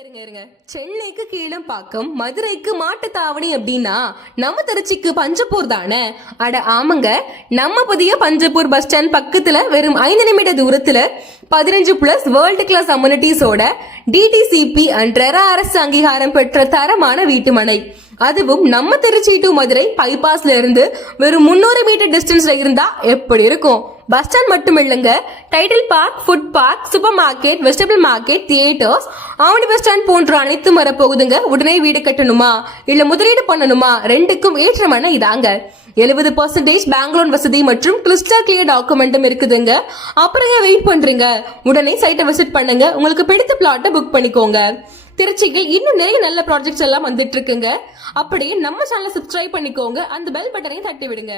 இருங்க சென்னைக்கு கீழம்பாக்கம், மதுரைக்கு மாட்டுத்தாவணி அப்படின்னா நம்ம திருச்சிக்கு பஞ்சப்பூர் தானே? அட ஆமாங்க, நம்ம புதிய பஞ்சப்பூர் பஸ் ஸ்டாண்ட் பக்கத்துல வெறும் 5 நிமிட தூரத்துல 15+ வேர்ல்டு கிளாஸ் அம்யூனிட்டிஸோட டிடிசிபி அண்ட் ரெரா அரசு அங்கீகாரம் பெற்ற தரமான வீட்டுமனை. அதுவும் நம்ம திருச்சி டு மதுரை பைபாஸ்ல இருந்து வெறும் 300 மீட்டர் டிஸ்டன்ஸ்ல இருந்தா எப்படி இருக்கும்? பஸ் ஸ்டாண்ட் மட்டும் இல்லைங்க, Tidel park, food park, supermarket, vegetable market, theatres, ஆவணி பஸ் ஸ்டாண்ட் போன்ற அனைத்தும் வரப்போகுதுங்க. உடனே வீடு கட்டணுமா இல்ல முதலீடு பண்ணணுமா, ரெண்டுக்கும் ஏற்றமான இதாங்க. 70% பேங்க் லோன் வசதி மற்றும் கிறிஸ்டல் கிளியர் டாக்குமெண்ட்டும் இருக்குதுங்க. அப்புறம் வெயிட் பண்றீங்க, உடனே சைட்டை விசிட் பண்ணுங்க. உங்களுக்கு பிடித்த பிளாட்டை புக் பண்ணிக்கோங்க. திருச்சியில் இன்னும் நிறைய நல்ல ப்ராஜெக்ட்ஸ் எல்லாம் வந்துட்டு இருக்குங்க. அப்படியே நம்ம சேனலை சப்ஸ்கிரைப் பண்ணிக்கோங்க, அந்த பெல் பட்டனையும் தட்டி விடுங்க.